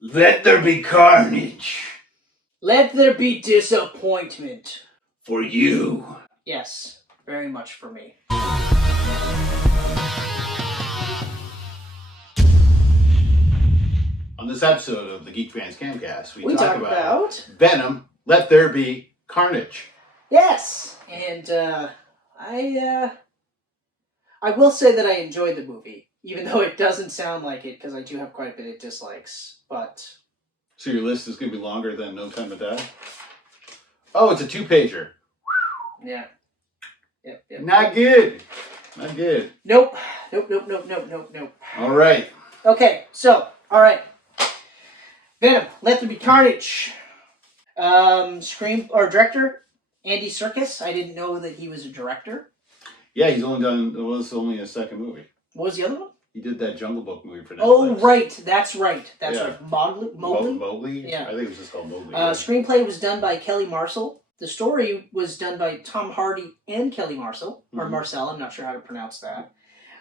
Let there be carnage. Let there be disappointment. For you. Yes, very much for me. On this episode of the Geek Pants Camcast, we talk about Venom, Let There Be Carnage. Yes, and I will say that I enjoyed the movie, even though it doesn't sound like it, because I do have quite a bit of dislikes, but... So your list is going to be longer than No Time to Die? Oh, it's a 2-pager. Yeah. Yep. Not good. Not good. Nope. All right. Okay, so, all right. Venom, Let There Be Carnage. Director, Andy Serkis. I didn't know that he was a director. Yeah, he's only done, it was only his second movie. What was the other one? He did that Jungle Book movie for Netflix. Oh, right. That's right. Yeah. Mowgli? Mowgli? Yeah. I think it was just called Mowgli. Screenplay was done by Kelly Marcel. The story was done by Tom Hardy and Kelly Marcel. Or Marcel, I'm not sure how to pronounce that.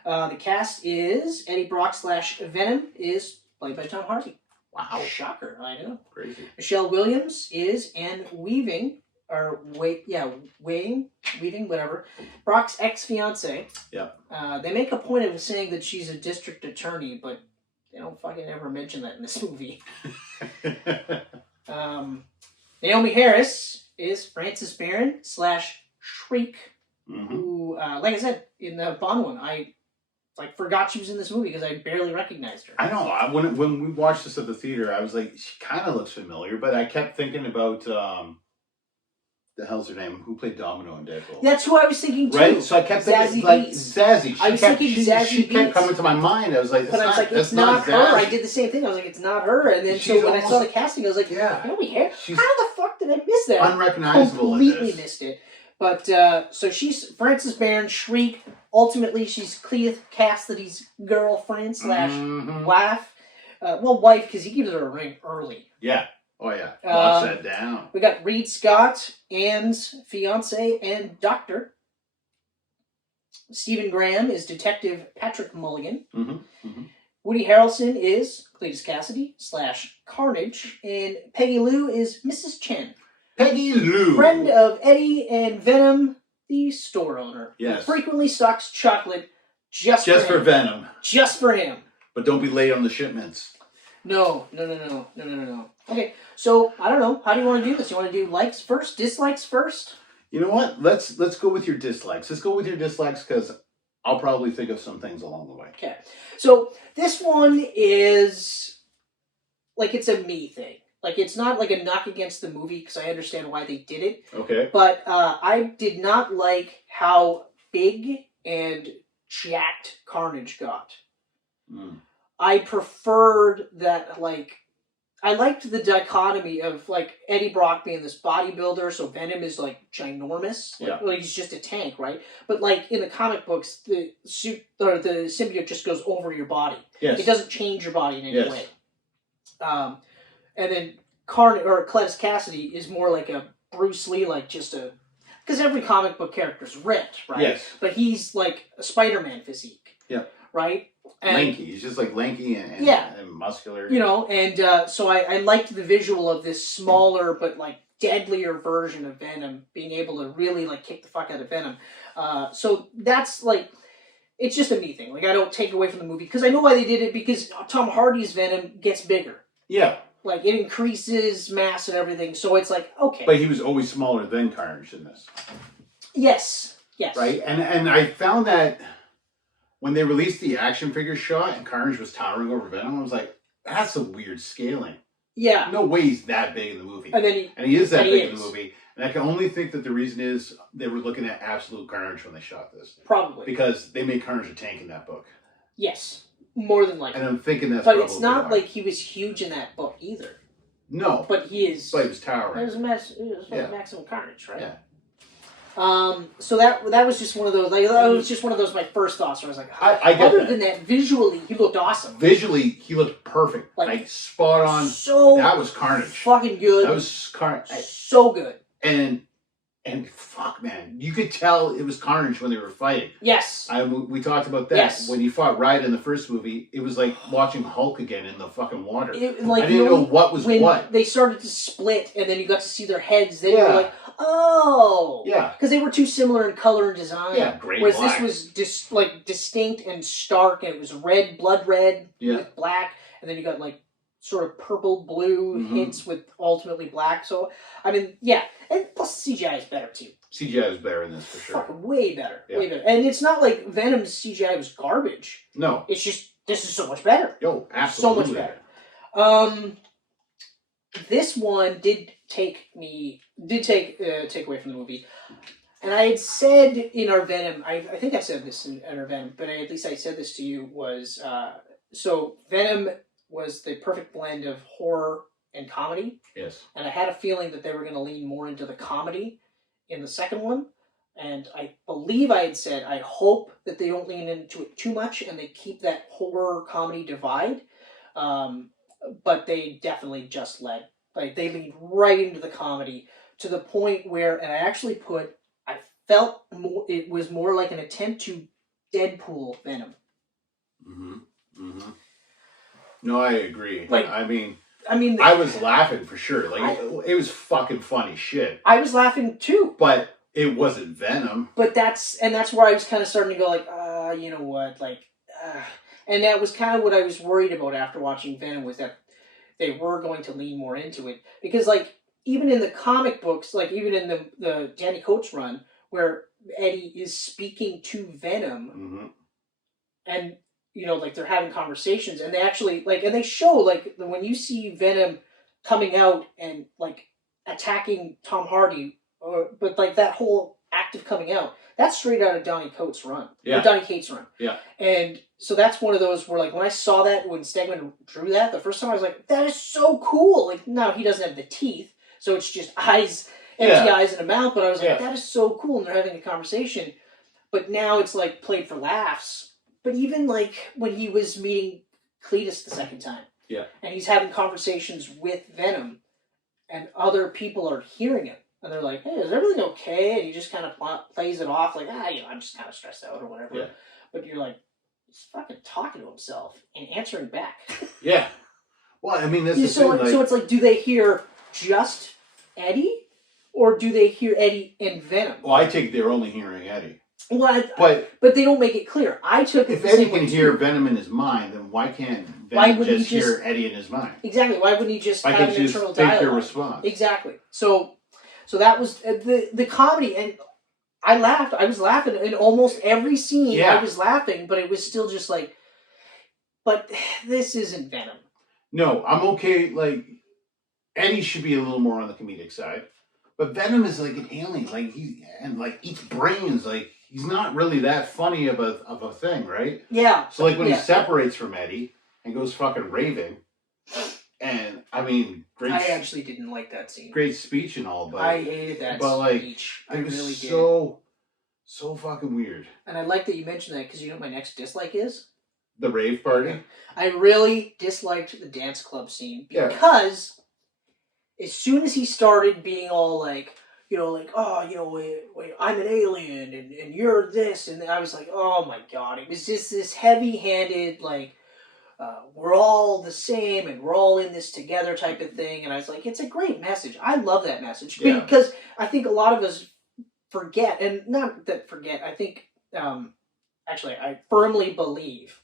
The cast is Eddie Brock / Venom is played by Tom Hardy. Wow. Shocker, I know. Crazy. Michelle Williams is Anne Weaving, whatever. Brock's ex-fiance. Yeah. They make a point of saying that she's a district attorney, but they don't fucking ever mention that in this movie. Naomi Harris is Frances Barron / Shriek, who, like I said, in the Bond one, I forgot she was in this movie because I barely recognized her. I know. When we watched this at the theater, I was like, she kind of looks familiar, but I kept thinking about, the hell's her name? Who played Domino in Deadpool? That's who I was thinking too. Right? So I kept thinking, Zazie. She kept coming to my mind. I was like, it's not her. I did the same thing. I was like, it's not her. And then when I saw the casting, I was like, Naomi Harris? How the fuck did I miss that? Unrecognizable. Completely missed it. But, so she's Frances Barron, Shriek. Ultimately, she's Clea Cassidy's girlfriend / wife. Wife, because he gives her a ring early. Yeah. Oh, yeah. Locks that down. We got Reed Scott, Anne's fiance and doctor. Stephen Graham is Detective Patrick Mulligan. Woody Harrelson is Cletus Cassidy / Carnage. And Peggy Lou is Mrs. Chen. Peggy Lou. Friend of Eddie and Venom, the store owner. Yes. Who frequently stocks chocolate just for Venom. Just for him. But don't be late on the shipments. No. Okay, so, I don't know. How do you want to do this? You want to do likes first, dislikes first? You know what? Let's go with your dislikes. Let's go with your dislikes because I'll probably think of some things along the way. Okay. So, this one is, it's a me thing. It's not like a knock against the movie because I understand why they did it. Okay. But I did not like how big and jacked Carnage got. I preferred that, I liked the dichotomy of, Eddie Brock being this bodybuilder, so Venom is, ginormous. He's just a tank, right? But, in the comic books, the suit, or the symbiote just goes over your body. Yes. It doesn't change your body in any way. And then Cletus Cassidy is more like a Bruce Lee, because every comic book character's ripped, right? Yes. But he's like a Spider-Man physique. Yeah. Right? And, lanky. He's just lanky and muscular. So I liked the visual of this smaller but deadlier version of Venom being able to really kick the fuck out of Venom. So that's it's just a me thing. I don't take away from the movie because I know why they did it, because Tom Hardy's Venom gets bigger. Yeah. It increases mass and everything, so it's okay. But he was always smaller than Carnage in this. Yes. Right? And I found that when they released the action figure shot and Carnage was towering over Venom, I was like, that's a weird scaling. Yeah. No way he's that big in the movie. And he is that big in the movie. And I can only think that the reason is they were looking at absolute Carnage when they shot this. Probably. Because they made Carnage a tank in that book. Yes. More than likely. And I'm thinking that's But it's not like he was huge in that book either. No. But he is... But he was towering. It was maximum Carnage, right? Yeah. So that was just one of those, that was just one of those, my first thoughts where I was like, I get other that. than that, visually, he looked awesome. Visually, he looked perfect. Spot on. So that was Carnage. Fucking good. That was Carnage. So good. And And fuck, man, you could tell it was Carnage when they were fighting. Yes. We talked about that. Yes. When he fought Ride in the first movie, it was like watching Hulk again in the fucking water. I didn't know what was when what. They started to split, and then you got to see their heads. Then you were like, oh. Yeah. Because they were too similar in color and design. Yeah, great. Whereas black. this was distinct and stark, and it was red, blood red with black, and then you got like sort of purple blue hints with ultimately black. So I mean, yeah, and plus CGI is better too. CGI is better in this for sure. Fucking way better, way better. And it's not like Venom's CGI was garbage. No, it's just this is so much better. Yo, absolutely, so much better. This one did take away from the movie. And I had said in our Venom, I think I said this in our Venom, but at least I said this to you, was, so Venom was the perfect blend of horror and comedy. Yes. And I had a feeling that they were going to lean more into the comedy in the second one. And I believe I had said, I hope that they don't lean into it too much and they keep that horror-comedy divide. But they definitely just they leaned right into the comedy to the point where, and I actually I felt it was more like an attempt to Deadpool Venom. Mm-hmm. Mm-hmm. No, I agree. I mean, I was laughing for sure. It was fucking funny shit. I was laughing too. But it wasn't Venom. But that's where I was kind of starting to go you know what, and that was kind of what I was worried about after watching Venom, was that they were going to lean more into it. Because even in the comic books, even in the Danny Coates run, where Eddie is speaking to Venom, and they're having conversations, and they actually and they show when you see Venom coming out and attacking Tom Hardy, but that whole act of coming out, that's straight out of Donny Cates' run. Yeah. Or Donny Cates' run. Yeah. And so that's one of those where when I saw that, when Stegman drew that the first time, I was like, that is so cool. Now he doesn't have the teeth, so it's just eyes, empty eyes and a mouth, but I was like, that is so cool, and they're having a conversation. But now it's played for laughs. But even when he was meeting Cletus the second time, and he's having conversations with Venom, and other people are hearing it, and they're like, "Hey, is everything okay?" And he just kind of plays it off I'm just kind of stressed out or whatever. Yeah. But you're he's fucking talking to himself and answering back. Yeah. Well, I mean, that's the thing. So it's do they hear just Eddie, or do they hear Eddie and Venom? Well, I take they're only hearing Eddie. Well, but they don't make it clear. I took it. If Eddie can hear Venom in his mind, then why can't Venom just hear Eddie in his mind? Exactly. Why wouldn't he just have an internal dialogue? Think their response. Exactly. So that was the comedy, and I laughed. I was laughing in almost every scene. Yeah. I was laughing, but it was still just but this isn't Venom. No, I'm okay. Eddie should be a little more on the comedic side, but Venom is an alien. He eats brains. He's not really that funny of a thing, right? Yeah. So when he separates from Eddie and goes fucking raving, and I mean, I actually didn't like that scene. Great speech and all, but I hated that speech. It was so fucking weird. And I like that you mentioned that, because you know what my next dislike is? The rave party. I really disliked the dance club scene because as soon as he started being all I'm an alien and you're this, and I was like, oh my god, it was just this heavy-handed, we're all the same and we're all in this together type of thing, and I was like, it's a great message. I love that message, because I think a lot of us forget, and not that forget, I think, actually, I firmly believe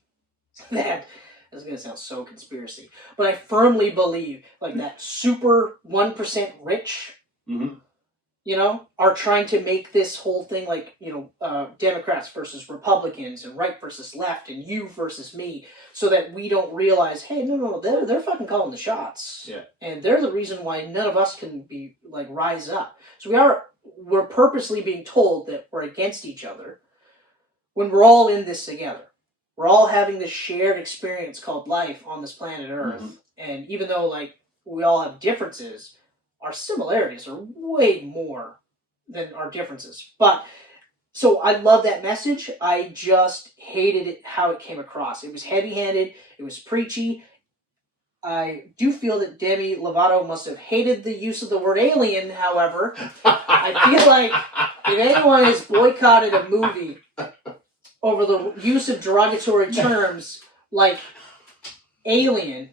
that, this is going to sound so conspiracy, but I firmly believe, that super 1% rich, are trying to make this whole thing Democrats versus Republicans and right versus left and you versus me, so that we don't realize, hey, no, they're fucking calling the shots. Yeah. And they're the reason why none of us can be rise up. So we're purposely being told that we're against each other when we're all in this together. We're all having this shared experience called life on this planet Earth. Mm-hmm. And even though we all have differences, our similarities are way more than our differences. But, so I love that message. I just hated it how it came across. It was heavy-handed. It was preachy. I do feel that Demi Lovato must have hated the use of the word alien, however. I feel like if anyone has boycotted a movie over the use of derogatory terms like alien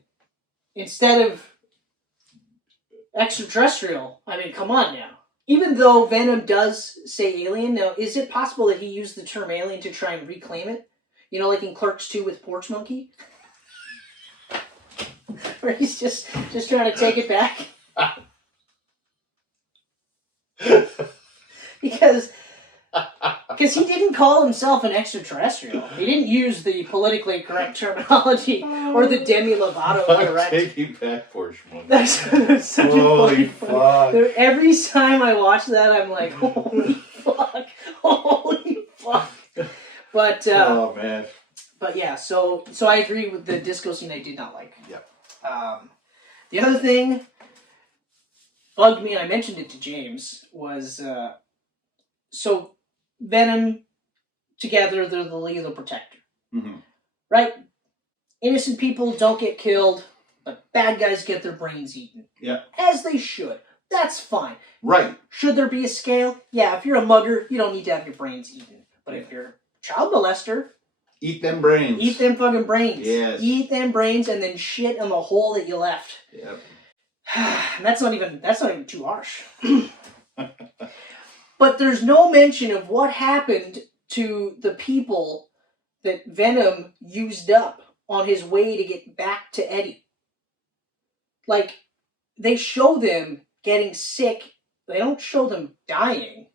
instead of extraterrestrial, I mean, come on now. Even though Venom does say alien, now, is it possible that he used the term alien to try and reclaim it? You know, like in Clerks 2 with Porch Monkey? Where he's just trying to take it back? Because he didn't call himself an extraterrestrial. He didn't use the politically correct terminology or the Demi Lovato correct. Take you back, Porch Monkey. That's such Holy a fuck. Every time I watch that, I'm like, holy fuck. Holy fuck. But, oh, man. But yeah, so I agree with the disco scene I did not like. Yep. The other thing bugged me, and I mentioned it to James, was so Venom together, they're the League of the Protector. Mm-hmm. Right? Innocent people don't get killed, but bad guys get their brains eaten. Yeah. As they should. That's fine. Right. Should there be a scale? Yeah, if you're a mugger, you don't need to have your brains eaten. But if you're a child molester, eat them brains. Eat them fucking brains. Yes. Eat them brains and then shit on the hole that you left. Yep. And that's not even too harsh. But there's no mention of what happened to the people that Venom used up on his way to get back to Eddie. Like, they show them getting sick. They don't show them dying.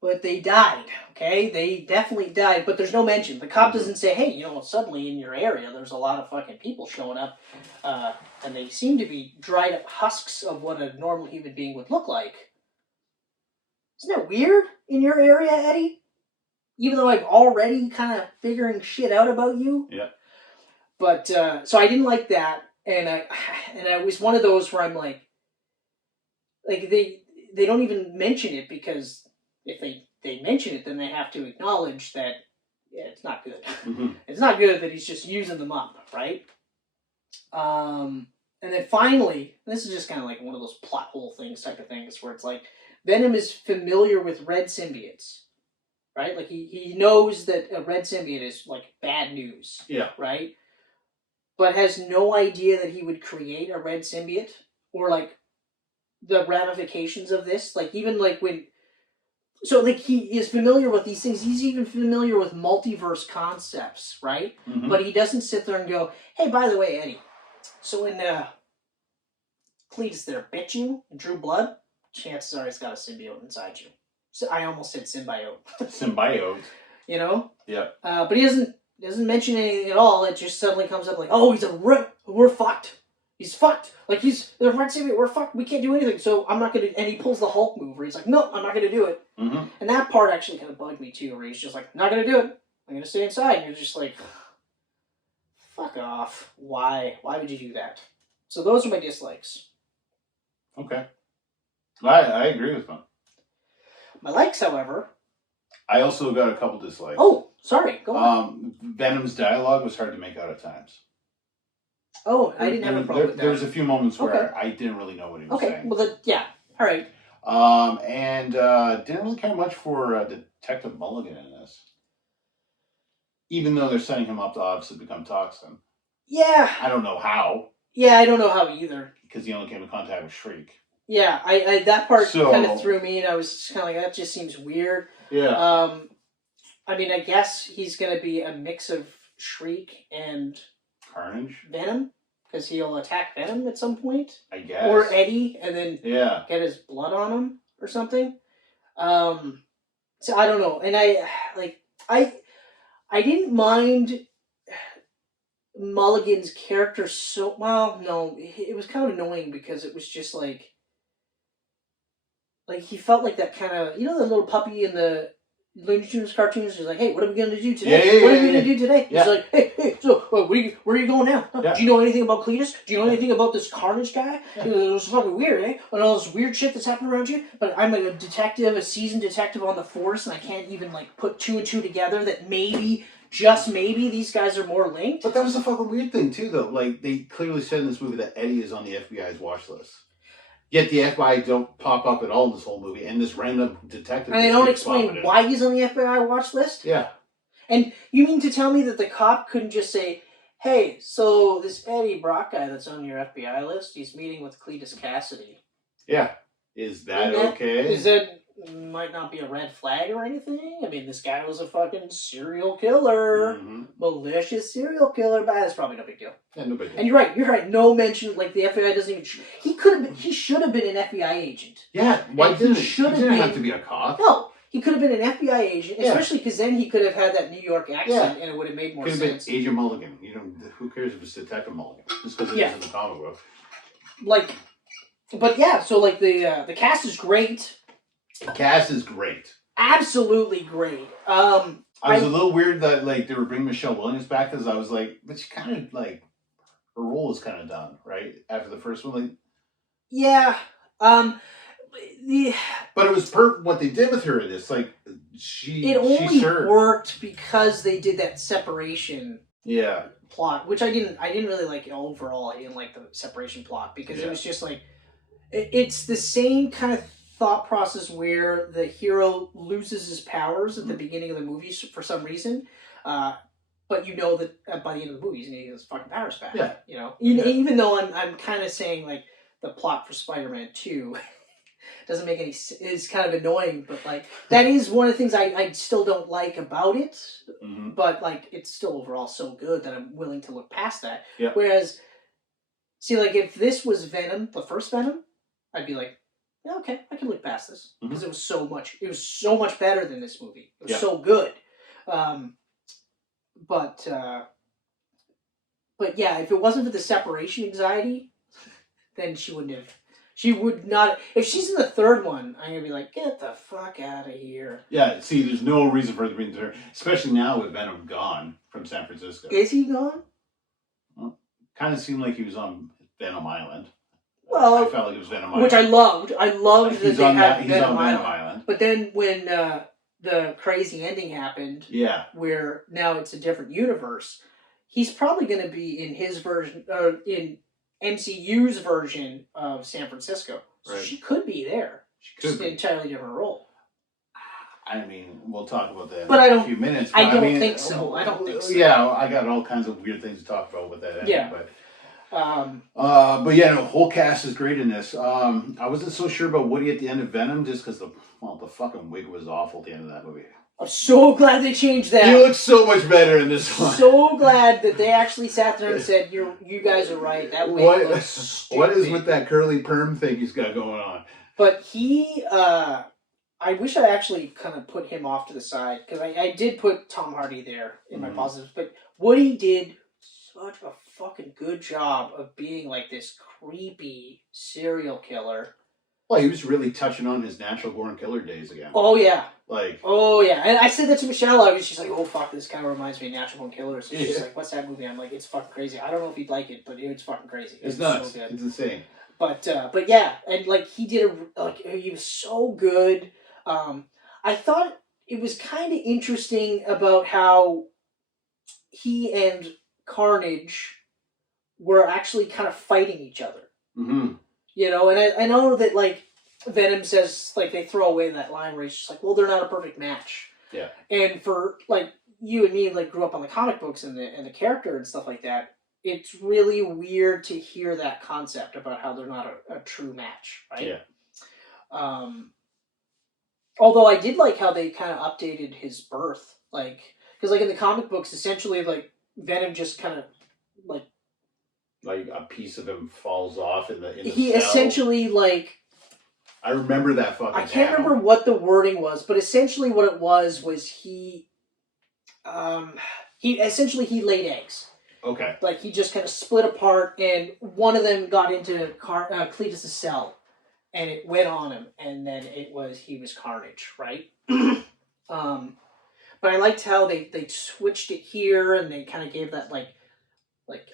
But they died, okay? They definitely died, but there's no mention. The cop doesn't say, hey, you know, suddenly in your area there's a lot of fucking people showing up, and they seem to be dried up husks of what a normal human being would look like. Isn't that weird in your area, Eddie? Even though I'm already kind of figuring shit out about you? Yeah. But, so I didn't like that, and I was one of those where I'm like they don't even mention it because if they mention it, then they have to acknowledge that, yeah, it's not good. Mm-hmm. It's not good that he's just using them up, right? And then finally, this is just kind of like one of those plot hole things type of things where it's like, Venom is familiar with red symbiotes, right? Like, he knows that a red symbiote is, like, bad news. Yeah. Right? But has no idea that he would create a red symbiote or, like, the ramifications of this. Like, even, like, when... So, like, he is familiar with these things. He's even familiar with multiverse concepts, right? Mm-hmm. But he doesn't sit there and go, hey, by the way, Eddie, so when Cletus there bit you and drew blood, chances are he's got a symbiote inside you. So I almost said symbiote. Symbiote. You know? Yeah. But he doesn't mention anything at all. It just suddenly comes up like, oh, we're fucked. He's fucked. Like, the red symbiote, we're fucked. We can't do anything. So I'm not going to, and he pulls the Hulk move where he's like, no, I'm not going to do it. Mm-hmm. And that part actually kind of bugged me too, where he's just like, not going to do it. I'm going to stay inside. And you're just like, fuck off. Why? Why would you do that? So those are my dislikes. Okay. I agree with them. My likes, however... I also got a couple dislikes. Oh, sorry. Go on. Venom's dialogue was hard to make out at times. Oh, I didn't have a problem with that. There's a few moments where I didn't really know what he was saying. Okay, well, yeah. All right. And didn't really care much for Detective Mulligan in this. Even though they're setting him up to obviously become Toxin. Yeah. I don't know how. Yeah, I don't know how either. Because he only came in contact with Shriek. Yeah, I that part kind of threw me, and I was just kind of like, that just seems weird. Yeah. I mean, I guess he's going to be a mix of Shriek and... Carnage? Venom? Because he'll attack Venom at some point? I guess. Or Eddie, and then get his blood on him, or something. So I don't know. And I didn't mind Mulligan's character so... Well, no, it was kind of annoying because it was just like he felt like that kind of... You know the little puppy in the Looney Tunes cartoons? He's like, hey, what are we going to do today? What are we going to do today? Yeah. He's like, hey, so where are you going now? Yeah. Do you know anything about Cletus? Do you know anything about this Carnage guy? Yeah. It was fucking weird, eh? And all this weird shit that's happening around you. But I'm like a detective, a seasoned detective on the force, and I can't even like put two and two together that maybe just maybe these guys are more linked. But that was a fucking weird thing too, though. Like they clearly said in this movie that Eddie is on the FBI's watch list. Yet the FBI don't pop up at all in this whole movie, and this random detective. And they don't explain why he's on the FBI watch list? Yeah. And you mean to tell me that the cop couldn't just say, hey, so this Eddie Brock guy that's on your FBI list, he's meeting with Cletus Cassidy. Yeah. Is that okay? Is that might not be a red flag or anything? I mean, this guy was a fucking serial killer. Mm-hmm. Malicious serial killer, but that's probably no big deal. Yeah, no big deal. And you're right. No mention, like the FBI doesn't even. He should have been an FBI agent. Yeah, why didn't he? He didn't have to be a cop. No, he could have been an FBI agent, especially because then he could have had that New York accent, and it would have made more sense. Could have been Agent Mulligan. You know, who cares if it's Detective Mulligan? Just because it is in the comic book. Like, but yeah, so like the cast is great. The cast is great. Absolutely great. I was a little weird that like they were bringing Michelle Williams back because I was like, but she kind of like her role is kind of done right after the first one. Like, yeah. But it was what they did with her in this. Like it only worked because they did that separation. Yeah. Plot, which I didn't really like overall. I didn't like the separation plot because it was just like it's the same kind of thought process where the hero loses his powers at the beginning of the movie for some reason, but you know that by the end of the movie he's gonna get his fucking powers back. Yeah, you know, even though I'm kind of saying like the plot for Spider-Man 2 doesn't make any. It's kind of annoying, but like that is one of the things I still don't like about it. Mm-hmm. But like it's still overall so good that I'm willing to look past that. Yeah. Whereas, see, like if this was Venom, the first Venom, I'd be like, yeah, okay, I can look past this because it was so much better than this movie. It was so good. But yeah, if it wasn't for the separation anxiety, then she wouldn't have. She would not. If she's in the third one, I'm gonna be like, get the fuck out of here. Yeah. See, there's no reason for her to be in there, especially now with Venom gone from San Francisco. Is he gone? Well, kind of seemed like he was on Venom Island. Well, I felt like it was Venom Island, which I loved. I loved that they had Venom Island. But then when the crazy ending happened, where now it's a different universe, he's probably going to be in his version, in MCU's version of San Francisco. So she could be there. Just an entirely different role. I mean, we'll talk about that in a few minutes. But I don't think so. Yeah, I got all kinds of weird things to talk about with that. Yeah. But yeah, the whole cast is great in this. I wasn't so sure about Woody at the end of Venom just because the fucking wig was awful at the end of that movie. I'm so glad they changed that. He looks so much better in this one. So glad that they actually sat there and said, "You guys are right. That wig looks stupid." What is with that curly perm thing he's got going on? But he, I wish I actually kind of put him off to the side because I did put Tom Hardy there in my positives, but Woody did such a fucking good job of being like this creepy serial killer. Well, he was really touching on his natural born killer days again. Oh yeah. Oh yeah. And I said that to Michelle. She's like, "Oh fuck, this kind of reminds me of Natural Born Killers." And she's like, "What's that movie?" I'm like, "It's fucking crazy. I don't know if you'd like it, but it's fucking crazy. It's nuts. So good. It's insane." But yeah, and like he he was so good. I thought it was kind of interesting about how he and Carnage were actually kind of fighting each other. Mm-hmm. You know, and I know that like Venom says, like they throw away that line where he's just like, well, they're not a perfect match. Yeah. And for like you and me, like grew up on the comic books and the character and stuff like that, it's really weird to hear that concept about how they're not a true match, right? Yeah. Although I did like how they kind of updated his birth, like because like in the comic books, essentially like Venom just kind of like a piece of him falls off in the he cell. Essentially like I remember that fucking I can't remember what the wording was, but essentially what it was he laid eggs. Okay. Like he just kind of split apart and one of them got into Cletus' cell and it went on him and then he was Carnage, right? But I liked how they switched it here and they kind of gave that like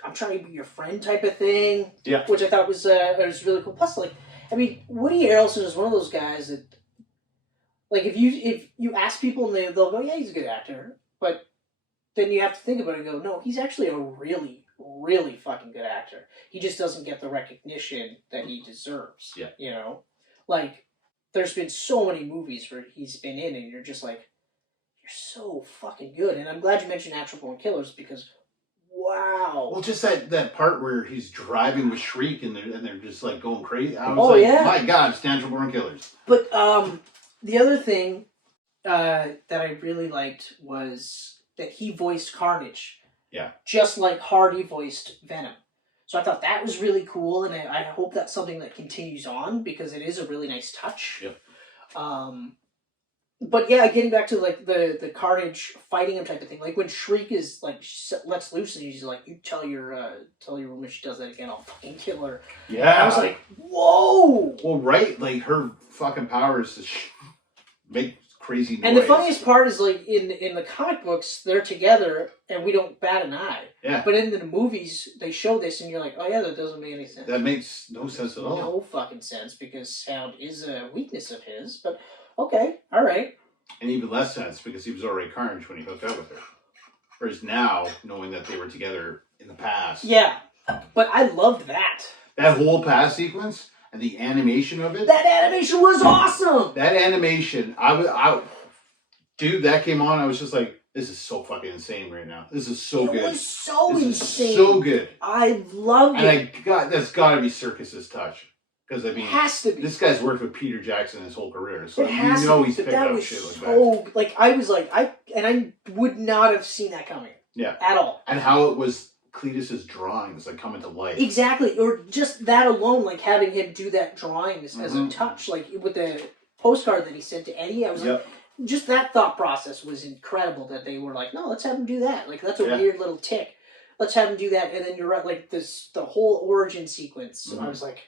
I'm trying to be your friend type of thing. Yeah. Which I thought was really cool. Plus, like, I mean, Woody Harrelson is one of those guys that, like, if you ask people and they'll go, yeah, he's a good actor, but then you have to think about it and go, no, he's actually a really, really fucking good actor. He just doesn't get the recognition that he deserves. Yeah. You know? Like, there's been so many movies where he's been in and you're just like, you're so fucking good. And I'm glad you mentioned Natural Born Killers because, wow. Well, just that part where he's driving with Shriek and they're just like going crazy. I was my God, it's Natural Born Killers. But the other thing that I really liked was that he voiced Carnage. Yeah. Just like Hardy voiced Venom. So I thought that was really cool, and I hope that's something that continues on because it is a really nice touch. Yep. But yeah, getting back to like the Carnage fighting him type of thing, like when Shriek is like lets loose and he's like, "You tell your woman she does that again, I'll fucking kill her." Yeah. And I was like, "Whoa!" Well, right, like her fucking power is to make crazy noise. And the funniest part is like in the comic books, they're together and we don't bat an eye. Yeah. But in the movies, they show this and you're like, oh yeah, that doesn't make any sense. That makes no sense at all. No fucking sense because sound is a weakness of his. But okay, all right. And even less sense because he was already Carnage when he hooked up with her. Whereas now, knowing that they were together in the past. Yeah, but I loved that. That whole past sequence. And the animation of it. That animation was awesome! That animation, dude, that came on, I was just like, this is so fucking insane right now. This is so good. It was so insane. So good. I loved it. And that's gotta be Serkis's touch. Because, I mean, it has to be. This guy's worked with Peter Jackson his whole career. So he's picking up shit like that. Like, I was like, I would not have seen that coming. Yeah. At all. And how it was Cletus's drawings like coming to life. Exactly, or just that alone, like having him do that drawing as a touch, like with the postcard that he sent to Eddie. I was like, just that thought process was incredible. That they were like, no, let's have him do that. Like that's a weird little tick. Let's have him do that, and then you're right, like the whole origin sequence. I was like,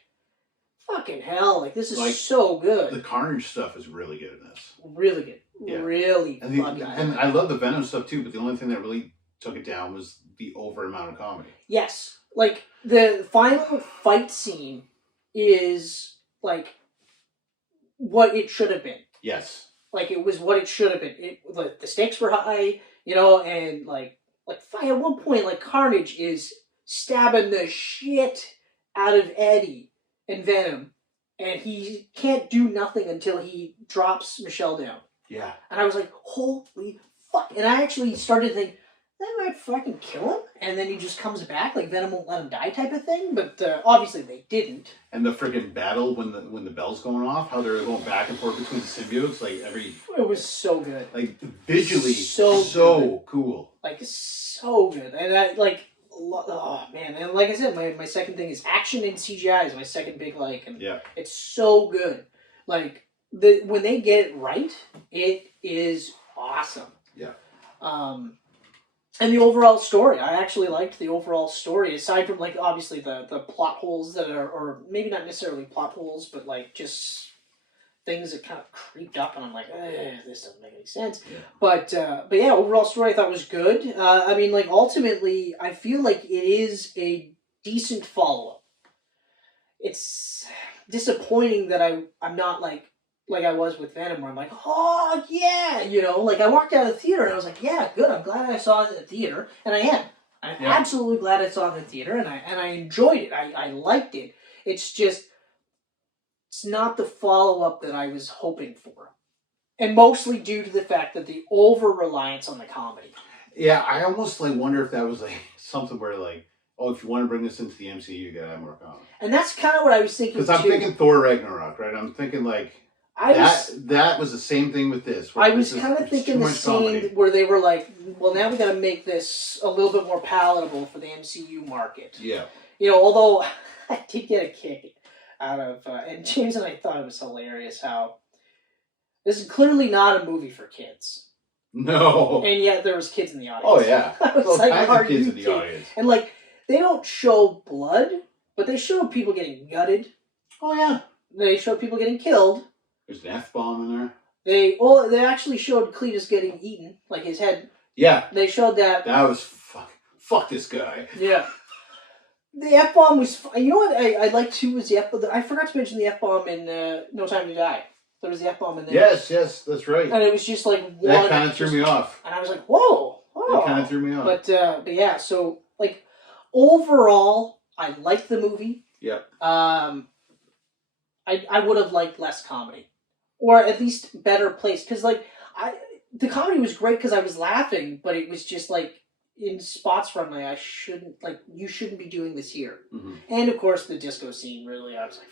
fucking hell, like this is like, so good. The Carnage stuff is really good in this. Really good. Yeah. Really. And I love the Venom stuff too. But the only thing that really took it down was the over amount of comedy. Yes. Like, the final fight scene is, like, what it should have been. Yes. Like, it was what it should have been. Like, the stakes were high, you know, and, like, at one point, like, Carnage is stabbing the shit out of Eddie and Venom, and he can't do nothing until he drops Michelle down. Yeah. And I was like, holy fuck. And I actually started to think, they might fucking kill him, and then he just comes back, like Venom won't let him die type of thing, but obviously they didn't. And the freaking battle when the bell's going off, how they're going back and forth between the symbiotes, like every... It was so good. Like, visually, so cool. Like, so good. And I, like, oh man, and like I said, my second thing is action and CGI is my second big like, and it's so good. Like, when they get it right, it is awesome. Yeah. And the overall story, I actually liked the overall story, aside from, like, obviously the plot holes that are, or maybe not necessarily plot holes, but, like, just things that kind of creeped up, and I'm like, this doesn't make any sense. Yeah. But yeah, overall story I thought was good. I mean, like, ultimately, I feel like it is a decent follow-up. It's disappointing that I'm not, like I was with Venom, where I'm like, oh, yeah, you know, like, I walked out of the theater, and I was like, yeah, good, I'm glad I saw it in the theater, and I am. I'm absolutely glad I saw it in the theater, and I enjoyed it, I liked it. It's just, it's not the follow-up that I was hoping for. And mostly due to the fact that the over-reliance on the comedy. Yeah, I almost, like, wonder if that was, like, something where, like, oh, if you want to bring this into the MCU, you gotta have more comedy. And that's kind of what I was thinking, because I'm thinking Thor Ragnarok, right? I'm thinking, like, that was the same thing with this. I was kind of thinking the same, where they were like, well, now we got to make this a little bit more palatable for the MCU market. Yeah. You know, although I did get a kick out of, and James and I thought it was hilarious how this is clearly not a movie for kids. No. And yet there was kids in the audience. Oh, yeah. I was like, are kids in the audience. And, like, they don't show blood, but they show people getting gutted. Oh, yeah. They show people getting killed. There's an F-bomb in there. They actually showed Cletus getting eaten, like his head. Yeah. They showed that. That was fuck this guy. Yeah. The F-bomb was, you know what I liked too was the F-bomb. I forgot to mention the F-bomb in No Time to Die. There was the F-bomb in there. Yes, that's right. And it was just like one. That kind of threw me off. And I was like, whoa, It kind of threw me off. But yeah, so like overall, I liked the movie. Yep. I would have liked less comedy, or at least better placed, because like the comedy was great because I was laughing, but it was just like in spots where I'm like, you shouldn't be doing this here. Mm-hmm. And of course, the disco scene, really, I was like,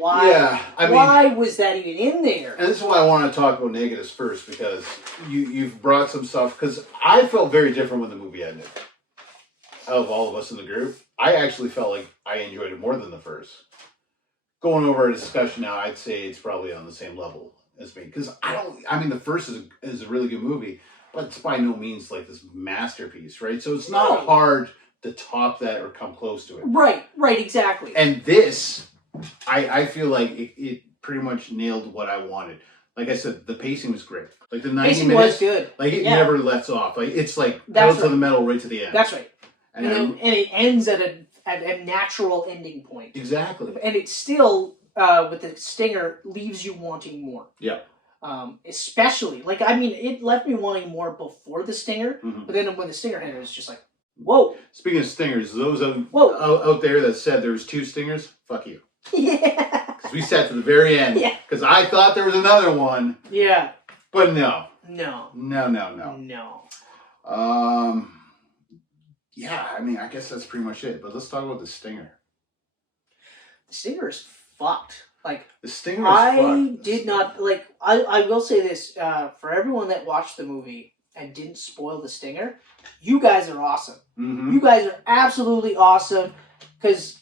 why? Yeah, why was that even in there? And this is why I want to talk about negatives first, because you've brought some stuff, because I felt very different when the movie ended. Out of all of us in the group, I actually felt like I enjoyed it more than the first. Going over a discussion now, I'd say it's probably on the same level as me, because the first is a really good movie, but it's by no means like this masterpiece, right? So it's not hard to top that or come close to it. Right, exactly. And this, I feel like it pretty much nailed what I wanted. Like I said, the pacing was great. Like the 90 pacing minutes was good. Like it never lets off. Like it's like pedal to the metal right to the end. That's right. And it ends at a natural ending point. Exactly. And it still, with the stinger, leaves you wanting more. Yeah. Especially, it left me wanting more before the stinger, but then when the stinger hit, it was just like, whoa. Speaking of stingers, those out there that said there was 2 stingers, fuck you. Yeah. Because we sat to the very end. Yeah. Because I thought there was another one. Yeah. But no. No. Yeah, I guess that's pretty much it. But let's talk about the stinger. The stinger is fucked. Like, the stinger is fucked. Did not, like, I will say this, for everyone that watched the movie and didn't spoil the stinger, you guys are awesome. Mm-hmm. You guys are absolutely awesome, because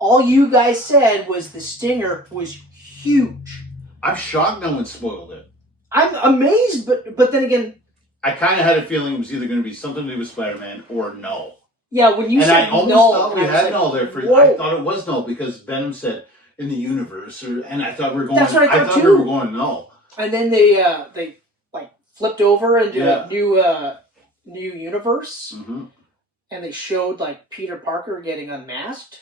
all you guys said was the stinger was huge. I'm shocked no one spoiled it. I'm amazed, but then again, I kind of had a feeling it was either going to be something to do with Spider-Man or null. Yeah, when you said I almost thought we had like, null there for. Whoa. I thought it was null because Venom said in the universe, and I thought we were going. That's what I thought too. We were going null. And then they like flipped over into a new universe, and they showed like Peter Parker getting unmasked,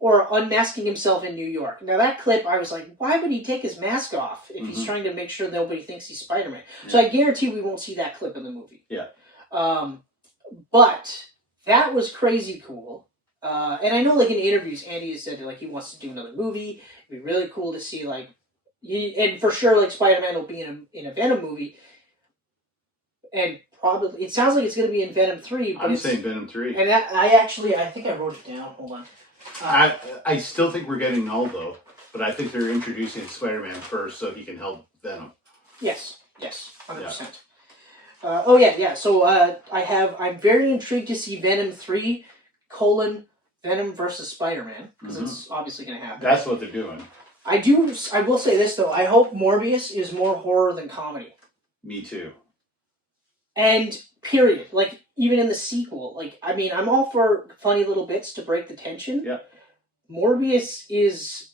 or unmasking himself in New York. Now that clip, I was like, why would he take his mask off if he's trying to make sure nobody thinks he's Spider-Man? Yeah. So I guarantee we won't see that clip in the movie. Yeah. But that was crazy cool. And I know, like, in interviews, Andy has said, like, he wants to do another movie. It'd be really cool to see, like, and for sure, like, Spider-Man will be in a Venom movie. And probably, it sounds like it's going to be in Venom 3. But I'm saying Venom 3. And I think I wrote it down. Hold on. I still think we're getting null, though. But I think they're introducing Spider-Man first so he can help Venom. Yes, 100%. Yeah. So I'm very intrigued to see Venom 3, Venom versus Spider-Man, because it's obviously going to happen. That's what they're doing. I will say this, though. I hope Morbius is more horror than comedy. Me too. And period. Like, even in the sequel. Like, I'm all for funny little bits to break the tension. Yeah. Morbius is...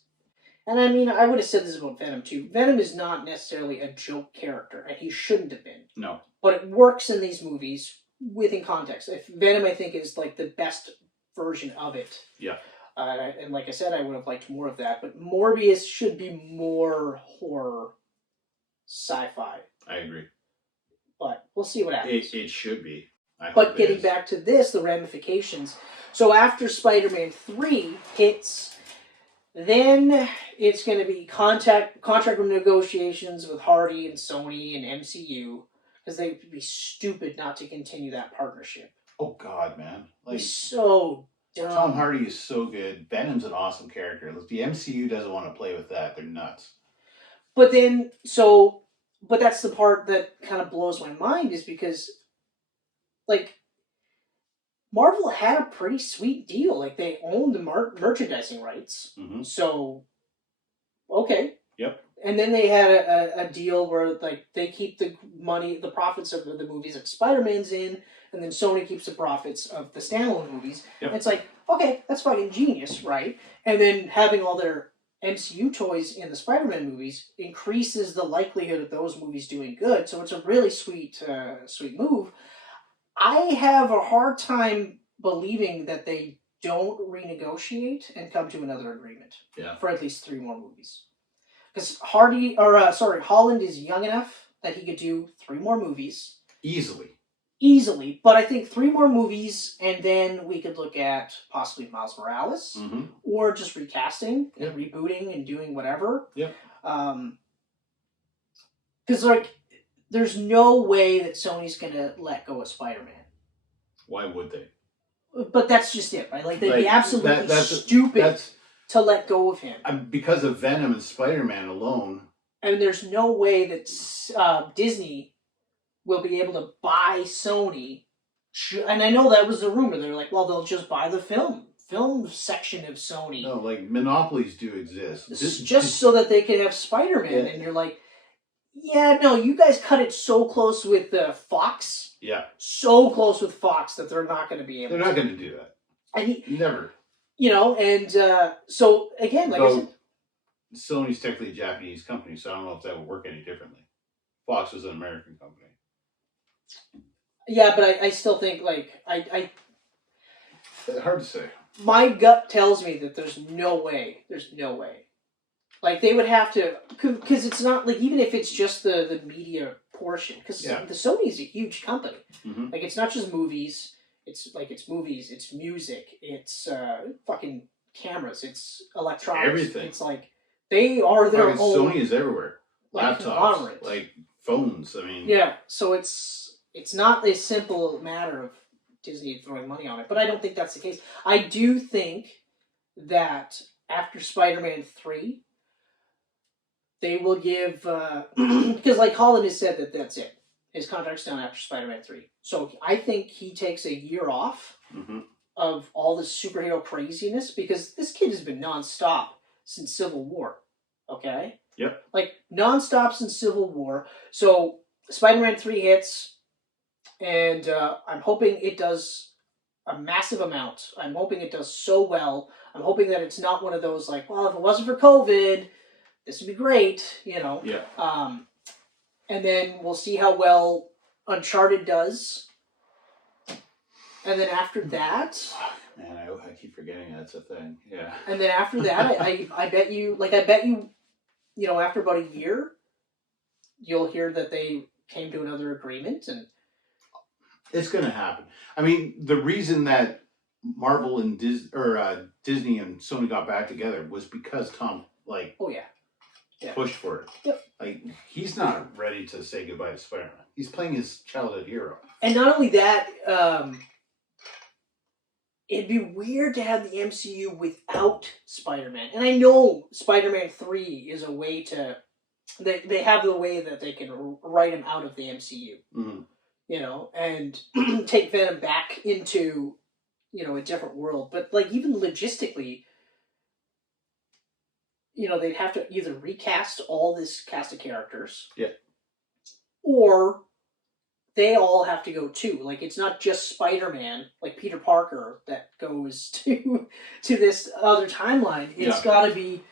And I would have said this about Venom too. Venom is not necessarily a joke character, and he shouldn't have been. No. But it works in these movies within context. Venom, I think, is like the best version of it. Yeah. And like I said, I would have liked more of that. But Morbius should be more horror, sci-fi. I agree. But we'll see what happens. It should be. But getting back to this, the ramifications. So after Spider-Man 3 hits... Then it's going to be contract negotiations with Hardy and Sony and MCU, because they would be stupid not to continue that partnership. Oh God, man! Like, he's so dumb. Tom Hardy is so good. Venom's an awesome character. The MCU doesn't want to play with that. They're nuts. But that's the part that kind of blows my mind, is because, like, Marvel had a pretty sweet deal. Like, they owned the merchandising rights. Mm-hmm. So, okay. Yep. And then they had a deal where, like, they keep the profits of the movies that Spider-Man's in, and then Sony keeps the profits of the standalone movies. Yep. And it's like, okay, that's fucking genius, right? And then having all their MCU toys in the Spider-Man movies increases the likelihood of those movies doing good. So it's a really sweet move. I have a hard time believing that they don't renegotiate and come to another agreement. Yeah. For at least 3 more movies. Because Holland is young enough that he could do 3 more movies. Easily. Easily, but I think 3 more movies, and then we could look at possibly Miles Morales, or just recasting and rebooting and doing whatever. Yep. Because like, there's no way that Sony's gonna let go of Spider-Man. Why would they? But that's just it, right? Like, they'd be absolutely stupid to let go of him. Because of Venom and Spider-Man alone. And there's no way that Disney will be able to buy Sony. And I know that was the rumor. They're like, well, they'll just buy the film section of Sony. No, like, monopolies do exist. Just so that they can have Spider-Man. Yeah. And you're like, yeah, no, you guys cut it so close with Fox. Yeah. So close with Fox that they're not going to be able to. They're not going to do that. And never. You know, and so, again, like I said, Sony's technically a Japanese company, so I don't know if that would work any differently. Fox is an American company. Yeah, but I still think, like, hard to say. My gut tells me that there's no way. Like, they would have to, because it's not, like, even if it's just the media portion, because the Sony's a huge company. Like, it's not just movies, it's movies, it's music, it's fucking cameras, it's electronics. Everything. It's like, they are their own. Sony is everywhere. Laptops, like phones, I mean. Yeah, so it's not a simple matter of Disney throwing money on it, but I don't think that's the case. I do think that after Spider-Man 3, they will give, because like Holland has said that's it. His contract's done after Spider-Man 3. So I think he takes a year off of all this superhero craziness, because this kid has been nonstop since Civil War. Okay? Yep. Like, nonstop since Civil War. So Spider-Man 3 hits, and I'm hoping it does a massive amount. I'm hoping it does so well. I'm hoping that it's not one of those, like, well, if it wasn't for COVID, this would be great, you know. Yeah. And then we'll see how well Uncharted does. And then after that... Man, I keep forgetting that's a thing. Yeah. And then after that, I bet you, you know, after about a year, you'll hear that they came to another agreement, and... It's going to happen. I mean, the reason that Marvel and Disney and Sony got back together was because Tom, like... Oh, yeah. Pushed for it. Yep. Like, he's not ready to say goodbye to Spider-Man. He's playing his childhood hero. And not only that, it'd be weird to have the MCU without Spider-Man. And I know Spider-Man 3 is a way to... They have the way that they can write him out of the MCU. You know, and take Venom back into, you know, a different world. But, like, even logistically... You know, they'd have to either recast all this cast of characters. Yeah. Or they all have to go too. Like, it's not just Spider-Man, like Peter Parker, that goes to this other timeline. It's got to be,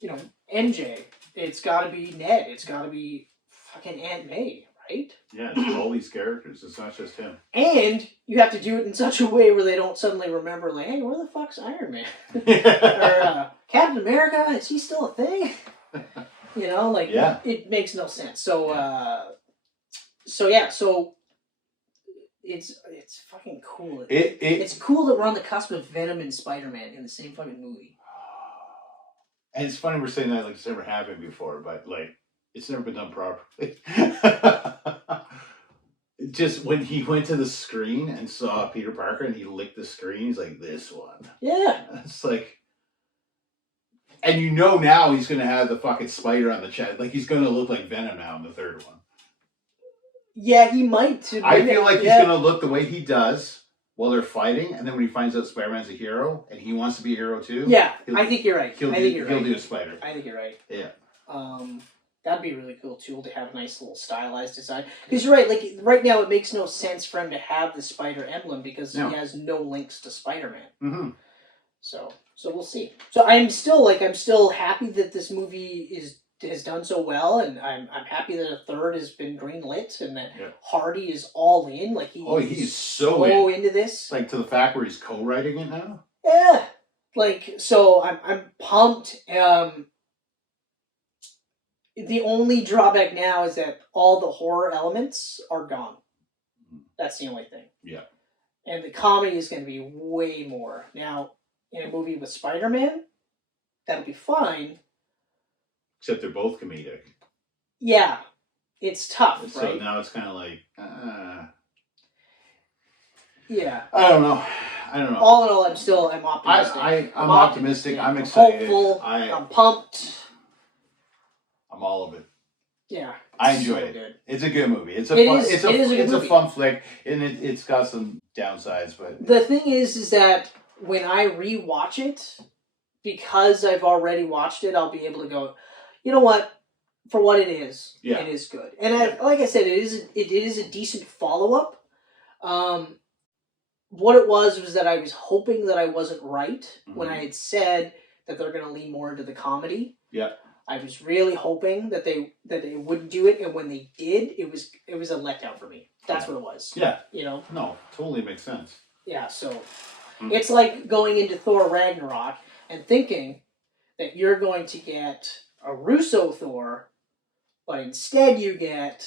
you know, MJ. It's got to be Ned. It's got to be fucking Aunt May, right? Yeah, it's all these characters. It's not just him. And you have to do it in such a way where they don't suddenly remember, like, hey, where the fuck's Iron Man? Or Captain America, is he still a thing? You know, like, it makes no sense. So, so it's fucking cool. It's cool that we're on the cusp of Venom and Spider-Man in the same fucking movie. And it's funny we're saying that like it's never happened before, but like it's never been done properly. Just when he went to the screen and saw Peter Parker and he licked the screen, he's like, this one. Yeah. It's like, and you know now he's going to have the fucking spider on the chest. Like he's going to look like Venom now in the third one. Yeah, he might too. I feel like he's going to look the way he does while they're fighting, and then when he finds out Spider-Man's a hero and he wants to be a hero too. Yeah, I think you're right. He'll do a spider. I think you're right. Yeah. That'd be a really cool tool to have a nice little stylized design. Because you're right, like right now it makes no sense for him to have the spider emblem because he has no links to Spider-Man. Mm-hmm. So we'll see. So I'm still happy that this movie has done so well, and I'm happy that a third has been greenlit and that Hardy is all in. Like he's so into this. Like to the fact where he's co-writing it now. Yeah. Like so I'm pumped. The only drawback now is that all the horror elements are gone. That's the only thing. Yeah. And the comedy is going to be way more. Now, in a movie with Spider-Man, that'll be fine. Except they're both comedic. Yeah. It's tough, so right? Now it's kind of like, yeah. I don't know. All in all, I'm optimistic. I'm optimistic. I'm excited. Hopeful. I'm pumped. I'm all of it. Yeah. I enjoyed it. Good. It's a good movie. It's a fun flick, and it's got some downsides, but the thing is that when I rewatch it, because I've already watched it, I'll be able to go, you know what? For what it is, it is good. And like I said, it is a decent follow-up. What it was that I was hoping that I wasn't right when I had said that they're going to lean more into the comedy. Yeah. I was really hoping that they wouldn't do it, and when they did, it was a letdown for me. That's what it was. Yeah. You know? No, totally makes sense. Yeah, so it's like going into Thor Ragnarok and thinking that you're going to get a Russo Thor, but instead you get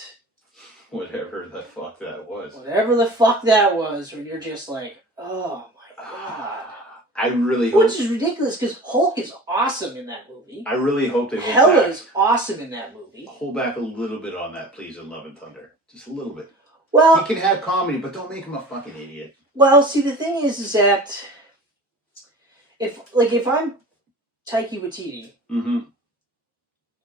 whatever the fuck that was. Whatever the fuck that was, where you're just like, oh my god. I really hope... Which is ridiculous, because Hulk is awesome in that movie. I really hope they hold Hela back. is awesome in that movie. Hold back a little bit on that, please, in Love and Thunder. Just a little bit. Well... He can have comedy, but don't make him a fucking idiot. Well, see, the thing is that... If I'm Taika Waititi,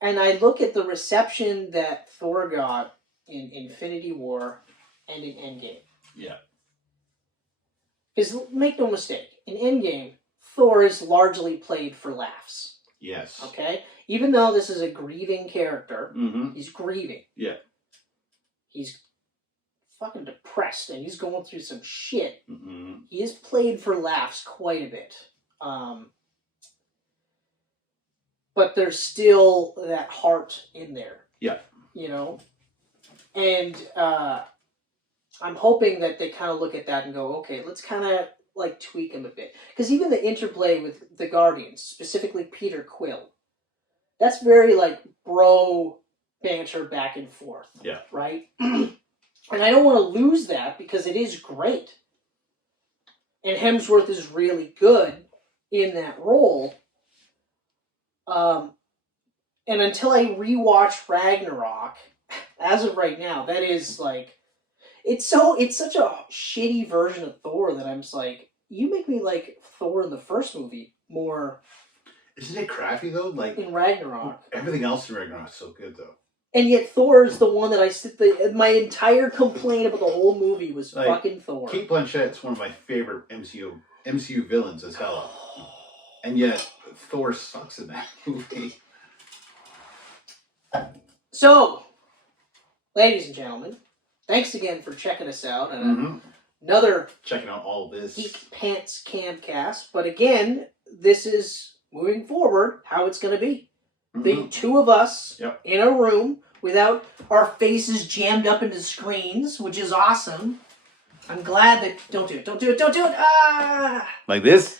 and I look at the reception that Thor got in Infinity War and in Endgame. Yeah. Because make no mistake, in Endgame, Thor is largely played for laughs. Yes. Okay? Even though this is a grieving character, he's grieving. Yeah. He's fucking depressed and he's going through some shit. He is played for laughs quite a bit. But there's still that heart in there. Yeah. You know? And I'm hoping that they kind of look at that and go, okay, let's kind of like tweak him a bit. Because even the interplay with the Guardians, specifically Peter Quill, that's very like bro banter back and forth. Yeah. Right? And I don't want to lose that because it is great. And Hemsworth is really good in that role. And until I rewatch Ragnarok, as of right now, that is like, it's such a shitty version of Thor that I'm just like, you make me like Thor in the first movie more. Isn't it crappy though? Like in Ragnarok, everything else in Ragnarok is so good though. And yet Thor is the one that my entire complaint about the whole movie was like, fucking Thor. Kate Blanchett's one of my favorite MCU villains as Hela, and yet Thor sucks in that movie. So, ladies and gentlemen, thanks again for checking us out on another checking out all this Geek Pants Camcast. But again, this is moving forward how it's going to be. The two of us in a room without our faces jammed up into screens, which is awesome. I'm glad that... Don't do it. Ah! Like this?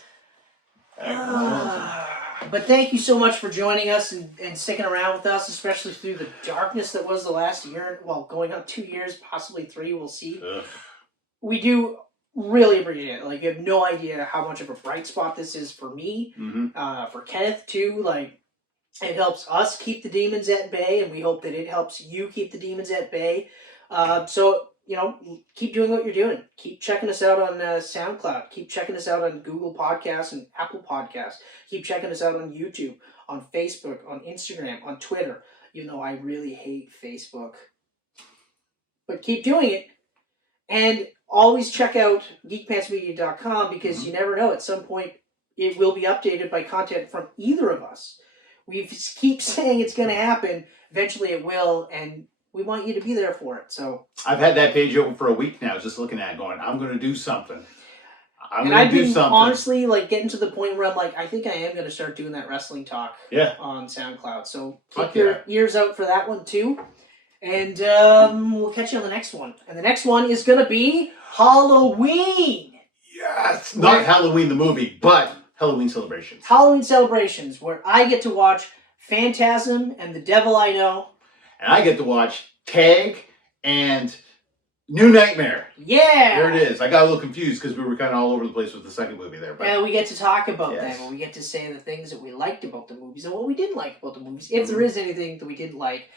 But thank you so much for joining us and sticking around with us, especially through the darkness that was the last year. Well, going on 2 years, possibly 3, we'll see. We do really appreciate it. Like, you have no idea how much of a bright spot this is for me, for Kenneth, too. Like, it helps us keep the demons at bay, and we hope that it helps you keep the demons at bay. So, you know, keep doing what you're doing. Keep checking us out on SoundCloud. Keep checking us out on Google Podcasts and Apple Podcasts. Keep checking us out on YouTube, on Facebook, on Instagram, on Twitter. Even though I really hate Facebook. But keep doing it. And always check out geekpantsmedia.com because you never know. At some point, it will be updated by content from either of us. We keep saying it's going to happen. Eventually it will, and we want you to be there for it. So I've had that page open for a week now, just looking at it, going, I'm going to do something. I've been honestly like getting to the point where I'm like, I think I am going to start doing that wrestling talk on SoundCloud. So keep your ears out for that one too. And we'll catch you on the next one. And the next one is going to be Halloween. Yes. Not Halloween the movie, but Halloween Celebrations. Halloween Celebrations, where I get to watch Phantasm and The Devil I Know. And I get to watch Tag and New Nightmare. Yeah! There it is. I got a little confused because we were kind of all over the place with the second movie there. But and we get to talk about yes. them, and we get to say the things that we liked about the movies and what we didn't like about the movies, if there is anything that we didn't like.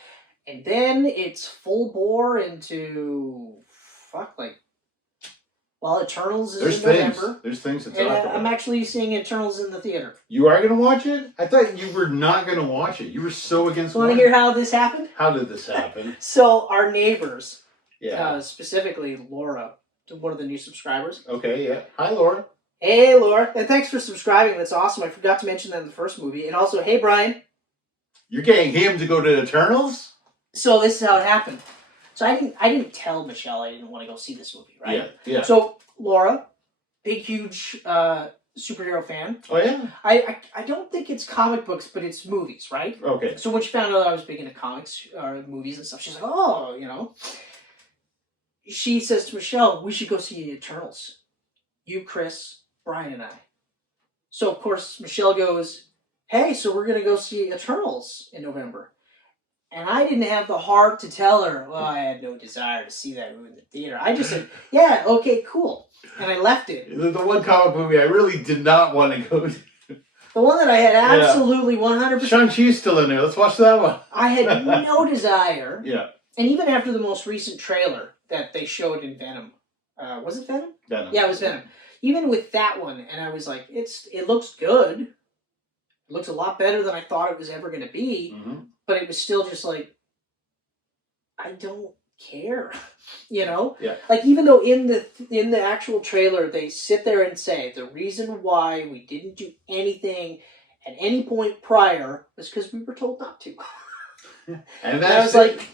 And then it's full bore into Eternals is in November. There's things to talk and about. I'm actually seeing Eternals in the theater. You are going to watch it? I thought you were not going to watch it. You were so against it. Want to hear how this happened? How did this happen? So our neighbors, specifically Laura, one of the new subscribers. Okay, yeah. Hi, Laura. Hey, Laura. And thanks for subscribing. That's awesome. I forgot to mention that in the first movie. And also, hey, Brian. You're getting him to go to Eternals? So this is how it happened. So I didn't tell Michelle I didn't want to go see this movie, right? Yeah. So Laura, big, huge superhero fan. Oh, yeah? I don't think it's comic books, but it's movies, right? Okay. So when she found out I was big into comics or movies and stuff, she's like, oh, you know. She says to Michelle, we should go see Eternals. You, Chris, Brian, and I. So, of course, Michelle goes, hey, so we're going to go see Eternals in November. And I didn't have the heart to tell her, well, I had no desire to see that movie in the theater. I just said, yeah, okay, cool. And I left it. The one comic movie I really did not want to go to. The one that I had absolutely 100%... Shang-Chi's still in there. Let's watch that one. I had no desire. Yeah. And even after the most recent trailer that they showed in Venom. Was it Venom? Venom. Yeah, it was Venom. Even with that one, and I was like, it looks good. It looks a lot better than I thought it was ever going to be. Mm-hmm. But it was still just like, I don't care, you know? Yeah. Like, even though in the actual trailer, they sit there and say, the reason why we didn't do anything at any point prior was because we were told not to. And I was like,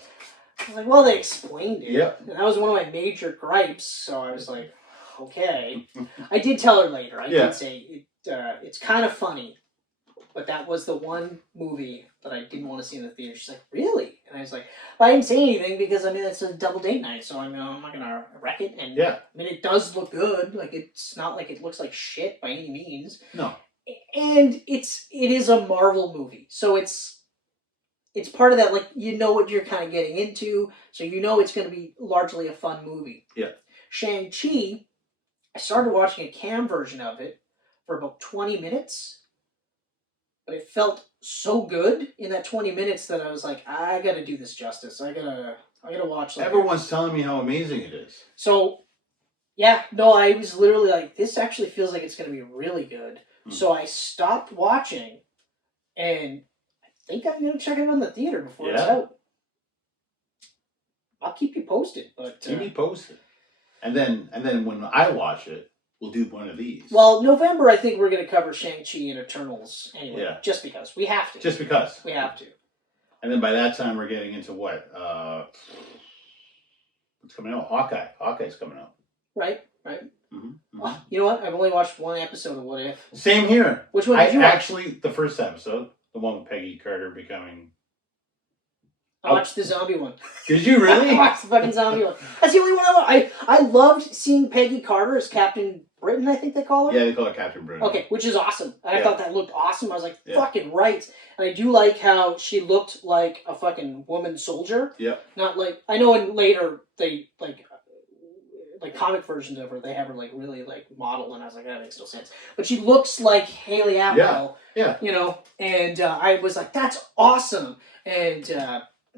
well, they explained it. Yep. And that was one of my major gripes, so I was like, okay. I did tell her later. I did say, it's kind of funny. But that was the one movie that I didn't want to see in the theater. She's like, really? And I was like, well, I didn't say anything because, I mean, it's a double date night, so I'm not going to wreck it. And I mean, it does look good. Like, it's not like it looks like shit by any means. No. And it is a Marvel movie. So it's part of that, like, you know what you're kind of getting into. So you know it's going to be largely a fun movie. Yeah. Shang-Chi, I started watching a cam version of it for about 20 minutes. But it felt so good in that 20 minutes that I was like, I gotta do this justice. I gotta watch that. Everyone's telling me how amazing it is. So, yeah, no, I was literally like, this actually feels like it's gonna be really good. Mm. So I stopped watching, and I think I'm gonna check it out in the theater before it's out. I'll keep you posted, but keep me posted. And then when I watch it, we'll do one of these. Well, November, I think we're going to cover Shang-Chi and Eternals anyway. Yeah. Just because. We have to. Just because. We have to. And then by that time, we're getting into what? What's coming out? Hawkeye. Hawkeye's coming out. Right. Mm-hmm. Mm-hmm. Well, you know what? I've only watched one episode of What If. Same here. Which one did you watch? Actually, the first episode. The one with Peggy Carter becoming... I watched the zombie one. Did you really? I watched the fucking zombie one. That's the only one I loved seeing Peggy Carter as Captain Britain, I think they call her. Yeah, they call her Captain Britain. Okay, which is awesome. And I thought that looked awesome. I was like, fucking right. And I do like how she looked like a fucking woman soldier. Yeah. Not like, I know in later they, like comic versions of her, they have her like really like model, and I was like, that makes no sense. But she looks like Haley Atwell. Yeah. You know, and I was like, that's awesome. And,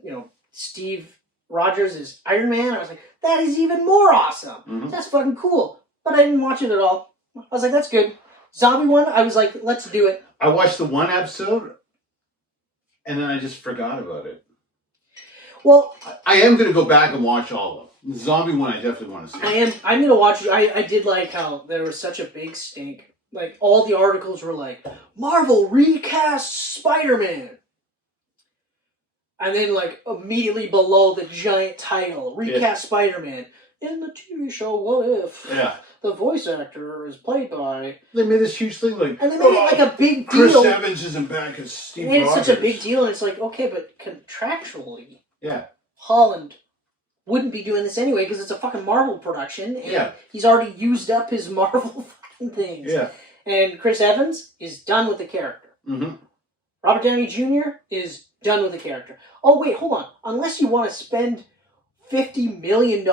you know, Steve Rogers is Iron Man. I was like, that is even more awesome. Mm-hmm. That's fucking cool. But I didn't watch it at all. I was like, that's good. Zombie one, I was like, let's do it. I watched the one episode, and then I just forgot about it. Well, I am going to go back and watch all of them. The zombie one, I definitely want to see. I'm going to watch it. I did like how there was such a big stink. Like, all the articles were like, Marvel recast Spider-Man. And then, like, immediately below the giant title, recast Spider-Man. In the TV show, What If? Yeah. The voice actor is played by... They made this huge thing, like... And they made it like a big deal. Chris Evans isn't back as Steve Rogers. And it's such a big deal, and it's like, okay, but contractually... Yeah. Holland wouldn't be doing this anyway, because it's a fucking Marvel production, and he's already used up his Marvel fucking things. Yeah. And Chris Evans is done with the character. Mm-hmm. Robert Downey Jr. is done with the character. Oh, wait, hold on. Unless you want to spend $50 million,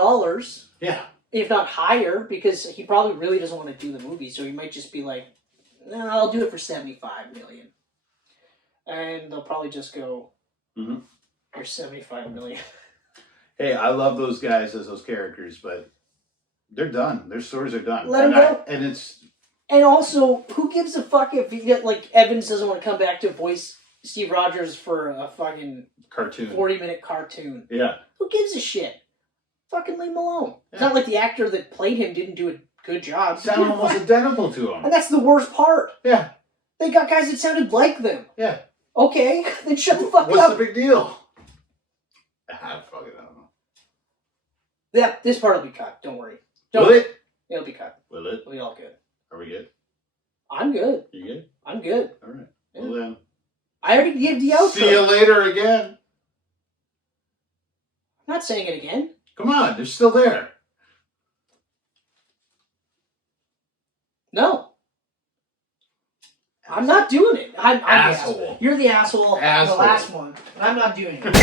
Yeah. if not higher, because he probably really doesn't want to do the movie, so he might just be like, no, I'll do it for $75 million. And they'll probably just go, here's $75 million. Hey, I love those guys as those characters, but they're done. Their stories are done. Let them go. And also, who gives a fuck if you get, like, Evans doesn't want to come back to voice Steve Rogers for a fucking cartoon, 40-minute cartoon. Yeah. Who gives a shit? Fucking leave him alone. Yeah. It's not like the actor that played him didn't do a good job. Sound almost identical to him. And that's the worst part. Yeah. They got guys that sounded like them. Yeah. Okay, then shut the fuck up. What's the big deal? I don't know. Yeah, this part will be cut. Don't worry. Will it? It'll be cut. Will it? It'll be all good. Are we good? I'm good. You good? I'm good. All right. Yeah. Well then. I already gave the outro. See you later again. I'm not saying it again. Come on, they're still there. No. I'm not doing it. I'm Asshole. The asshole. You're the asshole. Asshole. The last one. And I'm not doing it.